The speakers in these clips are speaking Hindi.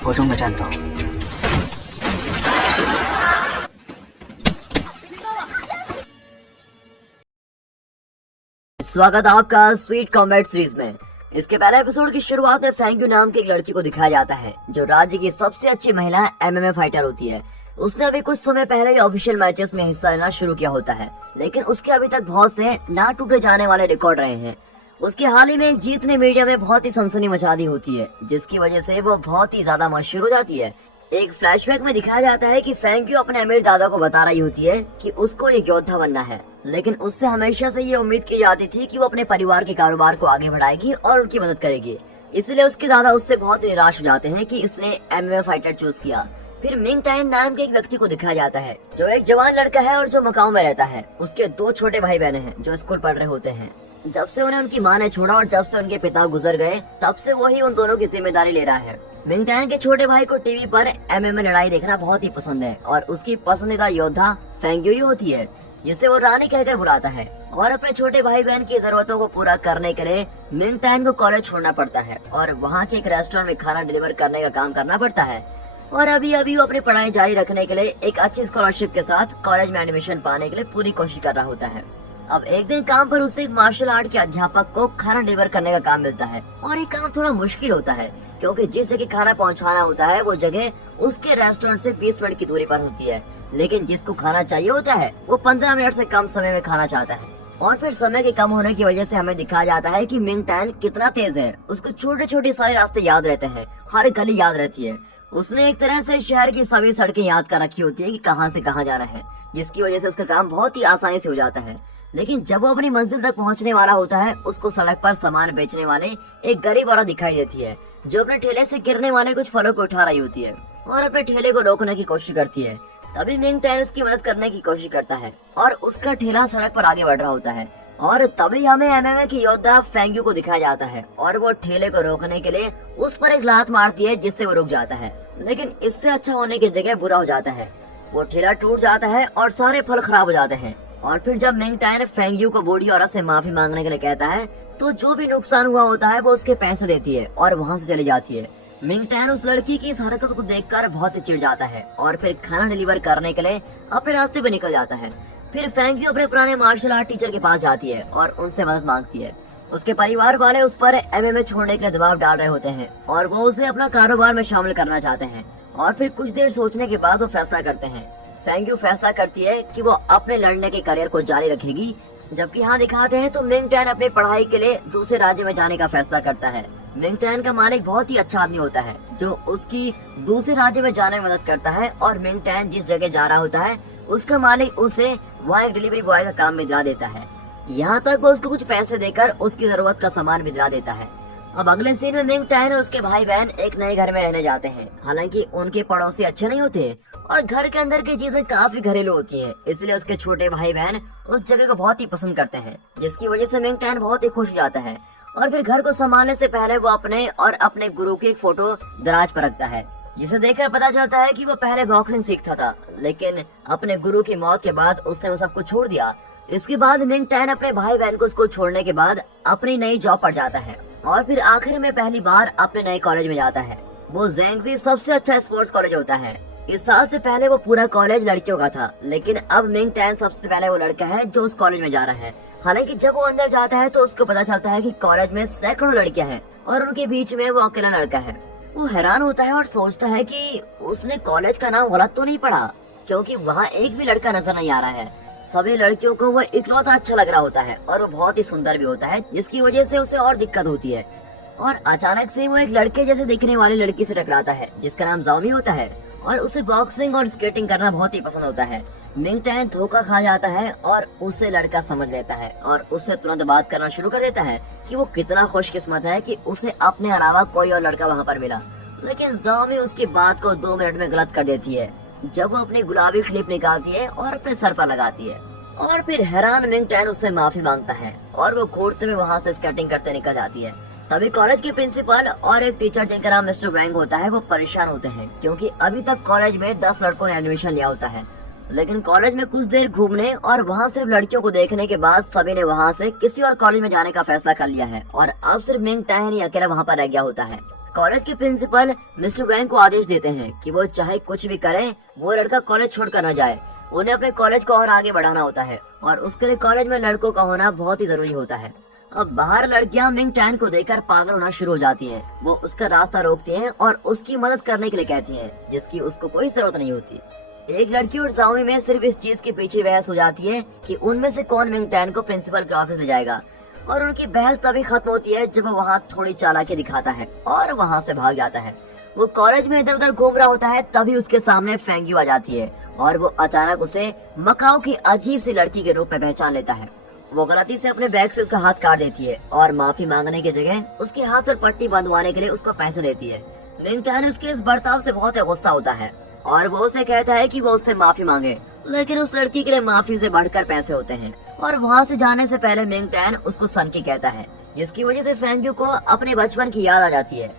我中的战斗。स्वागत है आपका स्वीट कॉम्बैट सीरीज में। इसके पहले एपिसोड की शुरुआत में फेंग्यू नाम की एक लड़की को दिखाया जाता है जो राज्य की सबसे अच्छी महिला एमएमए फाइटर होती है। उसने अभी कुछ समय पहले ही ऑफिशियल मैचेस में हिस्सा लेना शुरू किया होता है, लेकिन उसके अभी तक बहुत से ना टूटे जाने वाले रिकॉर्ड रहे हैं। उसकी हाल ही में एक जीत ने मीडिया में बहुत ही सनसनी मचा दी होती है, जिसकी वजह से वो बहुत ही ज्यादा मशहूर हो जाती है। एक फ्लैशबैक में दिखाया जाता है कि फेंग्यू अपने अमीर दादा को बता रही होती है कि उसको एक योद्धा बनना है, लेकिन उससे हमेशा से ये उम्मीद की जाती थी कि वो अपने परिवार के कारोबार को आगे बढ़ाएगी और उनकी मदद करेगी। इसलिए उसके दादा उससे बहुत निराश हो जाते हैं कि इसने एमएमए फाइटर चूज किया। फिर मिंग टाइन नाम के एक व्यक्ति को दिखाया जाता है जो एक जवान लड़का है और जो मकाऊ में रहता है। उसके 2 छोटे भाई बहन हैं जो स्कूल पढ़ रहे होते हैं। जब से उन्हें उनकी माँ ने छोड़ा और जब से उनके पिता गुजर गए, तब से वही उन दोनों की जिम्मेदारी ले रहा है। मिंग टाइन के छोटे भाई को टीवी पर एमएमए लड़ाई देखना बहुत ही पसंद है और उसकी पसंदीदा योद्धा फेंग्यू ही होती है, जिसे वो रानी कहकर बुलाता है। और अपने छोटे भाई बहन की जरूरतों को पूरा करने के लिए मिंग टाइन को कॉलेज छोड़ना पड़ता है और वहाँ के एक रेस्टोरेंट में खाना डिलीवर करने का काम करना पड़ता है। और अभी वो अपनी पढ़ाई जारी रखने के लिए एक अच्छी स्कॉलरशिप के साथ कॉलेज में एडमिशन पाने के लिए पूरी कोशिश कर रहा होता है। अब एक दिन काम पर उसे एक मार्शल आर्ट के अध्यापक को खाना डिलीवर करने का काम मिलता है और ये काम थोड़ा मुश्किल होता है क्योंकि जिस जगह खाना पहुंचाना होता है वो जगह उसके रेस्टोरेंट से 20 मिनट की दूरी पर होती है, लेकिन जिसको खाना चाहिए होता है वो 15 मिनट से कम समय में खाना चाहता है। और फिर समय के कम होने की वजह से हमें दिखाया जाता है कि मिंग टाइन कितना तेज है। उसको छोटे छोटे सारे रास्ते याद रहते हैं, हर गली याद रहती है। उसने एक तरह से शहर की सभी सड़कें याद कर रखी होती है कि कहाँ से कहाँ जाना है, जिसकी वजह से उसका काम बहुत ही आसानी से हो जाता है। लेकिन जब वो अपनी मंजिल तक पहुंचने वाला होता है, उसको सड़क पर सामान बेचने वाले एक गरीब औरत दिखाई देती है जो अपने ठेले से गिरने वाले कुछ फलों को उठा रही होती है और अपने ठेले को रोकने की कोशिश करती है। तभी मिंग टाइन उसकी मदद करने की कोशिश करता है और उसका ठेला सड़क पर आगे बढ़ रहा होता है। और तभी हमें एमएमए की योद्धा फेंग्यू को दिखाया जाता है और वो ठेले को रोकने के लिए उस पर एक लात मारती है, जिससे वो रुक जाता है। लेकिन इससे अच्छा होने की जगह बुरा हो जाता है। वो ठेला टूट जाता है और सारे फल खराब हो जाते हैं। और फिर जब मिंग टाइन फेंग्यू को बूढ़ी औरत से माफी मांगने के लिए कहता है, तो जो भी नुकसान हुआ होता है वो उसके पैसे देती है और वहाँ से चली जाती है। मिंग टाइन उस लड़की की इस हरकत को देखकर बहुत चिढ़ जाता है और फिर खाना डिलीवर करने के लिए अपने रास्ते पे निकल जाता है। फिर फेंग्यू अपने पुराने मार्शल आर्ट टीचर के पास जाती है और उनसे मदद मांगती है। उसके परिवार वाले उस पर एमएमए छोड़ने के लिए दबाव डाल रहे होते हैं और वो उसे अपना कारोबार में शामिल करना चाहते हैं। और फिर कुछ देर सोचने के बाद वो फैसला करते हैं। फेंग्यू फैसला करती है कि वो अपने लड़ने के करियर को जारी रखेगी, जबकि यहाँ दिखाते हैं तो मिंग टाइन अपनी पढ़ाई के लिए दूसरे राज्य में जाने का फैसला करता है। मिंग टाइन का मालिक बहुत ही अच्छा आदमी होता है जो उसकी दूसरे राज्य में जाने में मदद करता है और मिंग टाइन जिस जगह जा रहा होता है उसका मालिक उसे वहाँ एक डिलीवरी बॉय का काम भी दिला देता है। यहाँ तक वो उसको कुछ पैसे देकर उसकी जरूरत का सामान भी दिला देता है। अब अगले सीन में मिंग टाइन और उसके भाई बहन एक नए घर में रहने जाते हैं। हालांकि उनके पड़ोसी अच्छे नहीं होते और घर के अंदर की चीजें काफी घरेलू होती हैं, इसलिए उसके छोटे भाई बहन उस जगह को बहुत ही पसंद करते हैं, जिसकी वजह से मिंग टाइन बहुत ही खुश हो जाता है। और फिर घर को संभालने से पहले वो अपने और अपने गुरु की एक फोटो दराज पर रखता है, जिसे देखकर पता चलता है कि वो पहले बॉक्सिंग सीखता था, लेकिन अपने गुरु की मौत के बाद उसने वो सब कुछ छोड़ दिया। इसके बाद मिंग टाइन अपने भाई बहन को स्कूल छोड़ने के बाद अपनी नई जॉब पर जाता है और फिर आखिर में पहली बार अपने नए कॉलेज में जाता है। वो ज़ेंगजी सबसे अच्छा स्पोर्ट्स कॉलेज होता है। इस साल से पहले वो पूरा कॉलेज लड़कियों का था, लेकिन अब मिंग टाइन सबसे पहले वो लड़का है जो उस कॉलेज में जा रहा है। हालांकि जब वो अंदर जाता है तो उसको पता चलता है कि कॉलेज में सैकड़ों लड़कियां हैं और उनके बीच में वो अकेला लड़का है। वो हैरान होता है और सोचता है कि उसने कॉलेज का नाम गलत तो नहीं पढ़ा, क्योंकि वहाँ एक भी लड़का नजर नहीं आ रहा है। सभी लड़कियों को वो इकलौता अच्छा लग रहा होता है और वो बहुत ही सुंदर भी होता है, जिसकी वजह से उसे और दिक्कत होती है। और अचानक से वो एक लड़के जैसे दिखने वाली लड़की से टकराता है जिसका नाम जाओमी होता है और उसे बॉक्सिंग और स्केटिंग करना बहुत ही पसंद होता है। मिंग टाइन धोखा खा जाता है और उसे लड़का समझ लेता है और उससे तुरंत बात करना शुरू कर देता है कि वो कितना खुशकिस्मत है कि उसे अपने अलावा कोई और लड़का वहाँ पर मिला। लेकिन जाओमी उसकी बात को 2 मिनट में गलत कर देती है जब वो अपनी गुलाबी क्लिप निकालती है और अपने सर पर लगाती है। और फिर हैरान मिंग टाइन उससे माफी मांगता है और वो घूरते हुए वहाँ से स्केटिंग करते निकल जाती है। तभी कॉलेज के प्रिंसिपल और एक टीचर जिनका नाम मिस्टर वैंग होता है वो परेशान होते हैं, क्योंकि अभी तक कॉलेज में 10 लड़कों ने एडमिशन लिया होता है। लेकिन कॉलेज में कुछ देर घूमने और वहाँ सिर्फ लड़कियों को देखने के बाद सभी ने वहाँ से किसी और कॉलेज में जाने का फैसला कर लिया है और अब सिर्फ मिंग टाइन ही अकेला वहाँ पर रह गया होता है। कॉलेज के प्रिंसिपल मिस्टर वैंग को आदेश देते हैं कि वो चाहे कुछ भी करें, वो लड़का कॉलेज छोड़कर न जाए। उन्हें अपने कॉलेज को और आगे बढ़ाना होता है और उसके लिए कॉलेज में लड़कों का होना बहुत ही जरूरी होता है। अब बाहर लड़कियां मिंग टैन को देखकर पागल होना शुरू हो जाती हैं। वो उसका रास्ता रोकती हैं और उसकी मदद करने के लिए कहती हैं, जिसकी उसको कोई जरूरत नहीं होती। एक लड़की और जाओमी में सिर्फ इस चीज के पीछे बहस हो जाती है कि उनमें से कौन मिंग टैन को प्रिंसिपल के ऑफिस ले जाएगा, और उनकी बहस तभी खत्म होती है जब वो वहाँ थोड़ी चालाकी दिखाता है और वहाँ से भाग जाता है। वो कॉलेज में इधर उधर घूम रहा होता है, तभी उसके सामने फेंग्यू आ जाती है और वो अचानक उसे मकाओ की अजीब सी लड़की के रूप में पहचान लेता है। वो गलती से अपने बैग से उसका हाथ काट देती है और माफी मांगने की जगह उसके हाथ पर पट्टी बंधवाने के लिए उसको पैसे देती है। मिंग टैन उसके इस बर्ताव से बहुत गुस्सा होता है और वो उसे कहता है कि वो उससे माफी मांगे, लेकिन उस लड़की के लिए माफी से बढ़कर पैसे होते हैं। और वहाँ से जाने से पहले मिंग टैन उसको सनकी कहता है, जिसकी वजह से फेंग्यू को अपने बचपन की याद आ जाती है।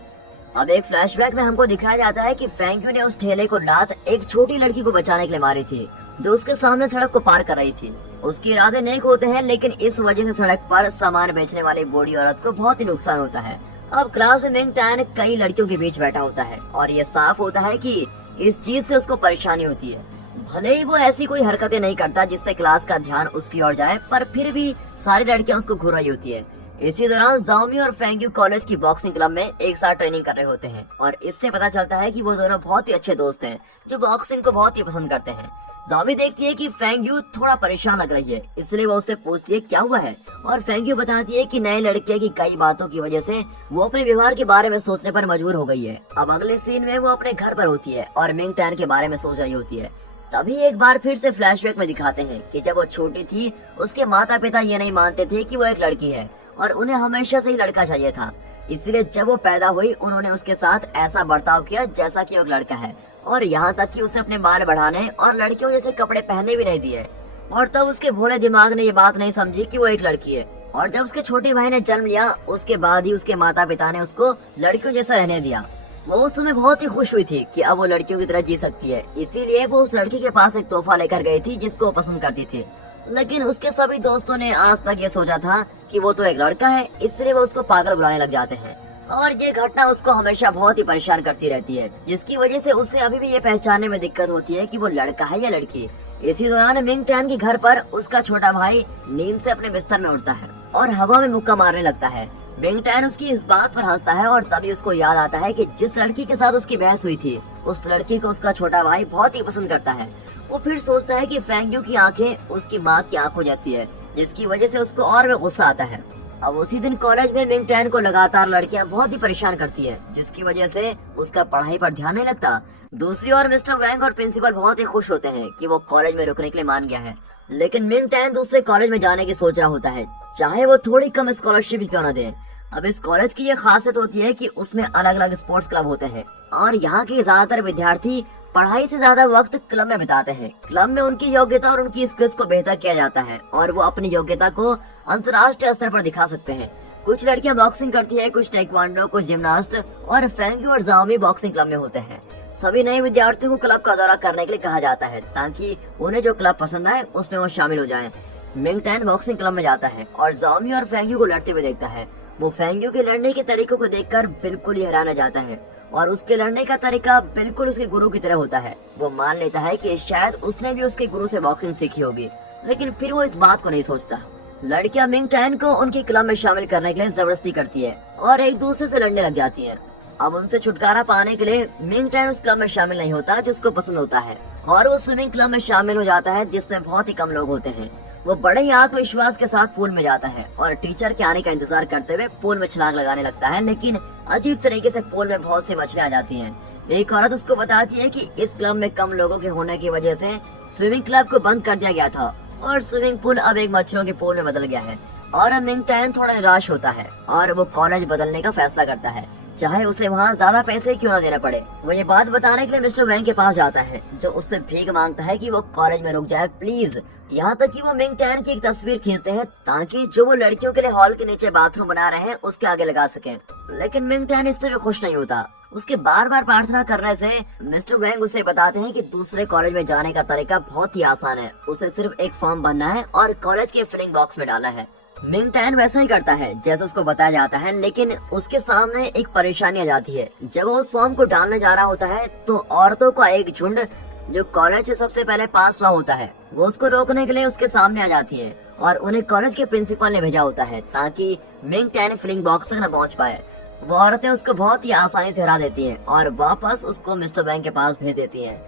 अब एक फ्लैशबैक में हमको दिखाया जाता है कि फेंग्यू ने उस ठेले को लात एक छोटी लड़की को बचाने के लिए मारी थी, जो उसके सामने सड़क को पार कर रही थी। उसके इरादे नेक होते हैं, लेकिन इस वजह से सड़क पर सामान बेचने वाली बूढ़ी औरत को बहुत ही नुकसान होता है। अब क्लास में मिंग टैन कई लड़कियों के बीच बैठा होता है और ये साफ होता है कि इस चीज से उसको परेशानी होती है। भले ही वो ऐसी कोई हरकतें नहीं करता जिससे क्लास का ध्यान उसकी ओर जाए, पर फिर भी सारी लड़कियां उसको घूर रही होती है। इसी दौरान जाओमी और फेंग्यू कॉलेज की बॉक्सिंग क्लब में एक साथ ट्रेनिंग कर रहे होते हैं और इससे पता चलता है कि वो दोनों बहुत ही अच्छे दोस्त हैं जो बॉक्सिंग को बहुत ही पसंद करते हैं। जाओमी देखती है कि फेंग्यू थोड़ा परेशान लग रही है, इसलिए वो उससे पूछती है क्या हुआ है, और फेंग्यू बताती है कि नए लड़के की कई बातों की वजह से वो अपने व्यवहार के बारे में सोचने पर मजबूर हो गई है। अब अगले सीन में वो अपने घर पर होती है और मिंग टैन के बारे में सोच रही होती है। तभी एक बार फिर से फ्लैशबैक में दिखाते हैं कि जब वो छोटी थी उसके माता पिता ये नहीं मानते थे कि वो एक लड़की है और उन्हें हमेशा से ही लड़का चाहिए था। इसलिए जब वो पैदा हुई उन्होंने उसके साथ ऐसा बर्ताव किया जैसा कि वो एक लड़का है, और यहाँ तक कि उसे अपने बाल बढ़ाने और लड़कियों जैसे कपड़े पहनने भी नहीं दिए। और तब उसके भोले दिमाग ने ये बात नहीं समझी कि वो एक लड़की है। और जब उसके छोटे भाई ने जन्म लिया उसके बाद ही उसके माता पिता ने उसको लड़कियों जैसा रहने दिया। वो उस समय बहुत ही खुश हुई थी कि अब वो लड़कियों की तरह जी सकती है, इसीलिए वो उस लड़की के पास एक तोहफा लेकर गई थी जिसको वो पसंद करती थी। लेकिन उसके सभी दोस्तों ने आज तक ये सोचा था कि वो तो एक लड़का है, इसलिए वो उसको पागल बुलाने लग जाते हैं। और ये घटना उसको हमेशा बहुत ही परेशान करती रहती है, जिसकी वजह से उसे अभी भी ये पहचानने में दिक्कत होती है कि वो लड़का है या लड़की। इसी दौरान मिंग टैन के घर पर उसका छोटा भाई नींद से अपने बिस्तर में उठता है और हवा में मुक्का मारने लगता है। मिंग टैन उसकी इस बात पर हंसता है और तभी उसको याद आता है कि जिस लड़की के साथ उसकी बहस हुई थी उस लड़की को उसका छोटा भाई बहुत ही पसंद करता है। वो फिर सोचता है कि फेंग्यू की आंखें उसकी माँ की आंखों जैसी है, जिसकी वजह से उसको और भी गुस्सा आता है। अब उसी दिन कॉलेज में मिंग टैन को लगातार लड़कियां बहुत ही परेशान करती है, जिसकी वजह से उसका पढ़ाई पर ध्यान नहीं लगता। दूसरी ओर मिस्टर वैंग और प्रिंसिपल बहुत ही खुश होते हैं कि वो कॉलेज में रुकने के लिए मान गया है, लेकिन मिंग टैन दूसरे कॉलेज में जाने की सोच रहा होता है, चाहे वो थोड़ी कम स्कॉलरशिप ही क्यों न दे। अब इस कॉलेज की ये खासियत होती है कि उसमें अलग अलग स्पोर्ट्स क्लब होते हैं और यहाँ के ज्यादातर विद्यार्थी पढ़ाई से ज्यादा वक्त क्लब में बिताते हैं। क्लब में उनकी योग्यता और उनकी स्किल्स को बेहतर किया जाता है और वो अपनी योग्यता को अंतर्राष्ट्रीय स्तर पर दिखा सकते हैं। कुछ लड़कियां बॉक्सिंग करती है, कुछ टेक्वांडो, कुछ जिम्नास्ट, और फेंग्यू और जाओमी बॉक्सिंग क्लब में होते हैं। सभी नए विद्यार्थियों को क्लब का दौरा करने के लिए कहा जाता है ताकि उन्हें जो क्लब पसंद आए उसमें वो शामिल हो जाएं। मिंग टैन बॉक्सिंग क्लब में जाता है और जाओमी और फेंग्यू को लड़ते हुए देखता है। वो फेंग्यू के लड़ने के तरीकों को देखकर बिल्कुल ही हैरान रह जाता है और उसके लड़ने का तरीका बिल्कुल उसके गुरु की तरह होता है। वो मान लेता है कि शायद उसने भी उसके गुरु से बॉक्सिंग सीखी होगी, लेकिन फिर वो इस बात को नहीं सोचता। लड़कियां मिंग टैन को उनकी क्लब में शामिल करने के लिए जबरदस्ती करती है और एक दूसरे से लड़ने लग जाती है। अब उनसे छुटकारा पाने के लिए मिंग टैन उस क्लब में शामिल नहीं होता जो उसको पसंद होता है और वो स्विमिंग क्लब में शामिल हो जाता है जिसमें बहुत ही कम लोग होते हैं। वो बड़े ही आत्मविश्वास के साथ पूल में जाता है और टीचर के आने का इंतजार करते हुए पूल में छलांग लगाने लगता है, लेकिन अजीब तरीके से पूल में बहुत सी मछलियां आ जाती हैं। एक औरत उसको बताती है कि इस क्लब में कम लोगों के होने की वजह से स्विमिंग क्लब को बंद कर दिया गया था और स्विमिंग पूल अब एक मच्छरों के पूल में बदल गया है। और अब मिंग टैन थोड़ा निराश होता है और वो कॉलेज बदलने का फैसला करता है, चाहे उसे वहाँ ज्यादा पैसे क्यों न देना पड़े। वो ये बात बताने के लिए मिस्टर वैंग के पास जाता है, जो उससे भीख मांगता है कि वो कॉलेज में रुक जाए प्लीज। यहाँ तक कि वो मिंग टैन की एक तस्वीर खींचते हैं ताकि जो वो लड़कियों के लिए हॉल के नीचे बाथरूम बना रहे हैं उसके आगे लगा सके, लेकिन मिंग टैन इससे भी खुश नहीं होता। उसके बार बार प्रार्थना करने से मिस्टर वैंग उसे बताते हैं कि दूसरे कॉलेज में जाने का तरीका बहुत ही आसान है। उसे सिर्फ एक फॉर्म भरना है और कॉलेज के फिलिंग बॉक्स में डालना है। मिंग टैन वैसा ही करता है जैसे उसको बताया जाता है, लेकिन उसके सामने एक परेशानी आ जाती है। जब वो उस फॉर्म को डालने जा रहा होता है तो औरतों का एक झुंड जो कॉलेज से सबसे पहले पास हुआ होता है, वो उसको रोकने के लिए उसके सामने आ जाती है और उन्हें कॉलेज के प्रिंसिपल ने भेजा होता है ताकि मिंग टैन फिलिंग बॉक्स तक न पहुंच पाए। वो औरतें उसको बहुत ही आसानी से हरा देती हैं और वापस उसको मिस्टर बैंक के पास भेज देती हैं।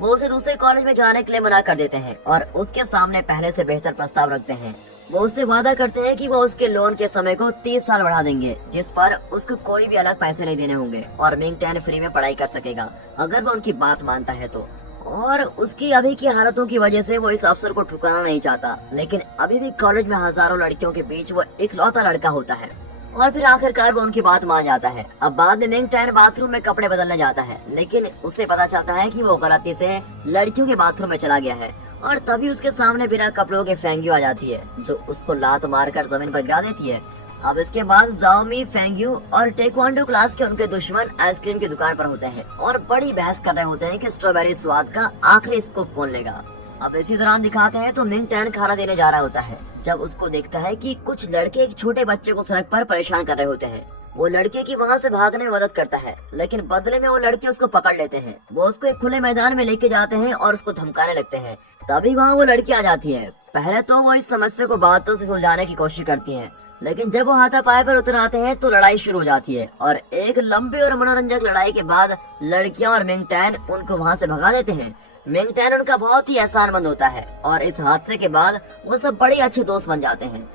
वो उसे दूसरे कॉलेज में जाने के लिए मना कर देते हैं और उसके सामने पहले से बेहतर प्रस्ताव रखते हैं। वो उससे वादा करते हैं कि वो उसके लोन के समय को 30 साल बढ़ा देंगे, जिस पर उसको कोई भी अलग पैसे नहीं देने होंगे और मिंग टैन फ्री में पढ़ाई कर सकेगा अगर वो उनकी बात मानता है तो। और उसकी अभी की हालतों की वजह से वो इस अवसर को ठुकराना नहीं चाहता, लेकिन अभी भी कॉलेज में हजारों लड़कियों के बीच वो इकलौता लड़का होता है और फिर आखिरकार वो उनकी बात मान जाता है। अब बाद में मिंग टैन बाथरूम में कपड़े बदलने जाता है, लेकिन उसे पता चलता है कि वो गलती से लड़कियों के बाथरूम में चला गया है और तभी उसके सामने बिना कपड़ों के फेंग्यू आ जाती है जो उसको लात मारकर जमीन पर गिरा देती है। अब इसके बाद जाओमी, फेंग्यू और टेक्वांडो क्लास के उनके दुश्मन आइसक्रीम की दुकान पर होते हैं और बड़ी बहस कर रहे होते हैं कि स्ट्रॉबेरी स्वाद का आखिरी स्कूप कौन लेगा। अब इसी दौरान दिखाते हैं तो मिंग टैन खाना देने जा रहा होता है जब उसको देखता है कि कुछ लड़के एक छोटे बच्चे को सड़क पर परेशान कर रहे होते हैं। वो लड़के की वहाँ से भागने में मदद करता है, लेकिन बदले में वो लड़के उसको पकड़ लेते हैं। वो उसको एक खुले मैदान में लेके जाते हैं और उसको धमकाने लगते हैं। तभी वहाँ वो लड़की आ जाती है। पहले तो वो इस समस्या को बातों से सुलझाने की कोशिश करती है, लेकिन जब वो हाथापाई पर उतर आते हैं तो लड़ाई शुरू हो जाती है और एक लंबी और मनोरंजक लड़ाई के बाद लड़कियां और मिंग टैन उनको वहाँ से भगा देते हैं। मिंग टैन उनका बहुत ही एहसानमंद होता है और इस हादसे के बाद वो सब बड़े अच्छे दोस्त बन जाते हैं।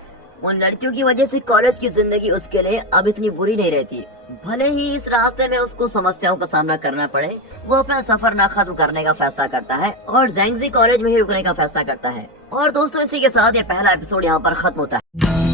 उन लड़कियों की वजह से कॉलेज की जिंदगी उसके लिए अब इतनी बुरी नहीं रहती। भले ही इस रास्ते में उसको समस्याओं का सामना करना पड़े, वो अपना सफर न खत्म करने का फैसला करता है और जैंगजी कॉलेज में ही रुकने का फैसला करता है। और दोस्तों, इसी के साथ ये पहला एपिसोड यहाँ पर खत्म होता है।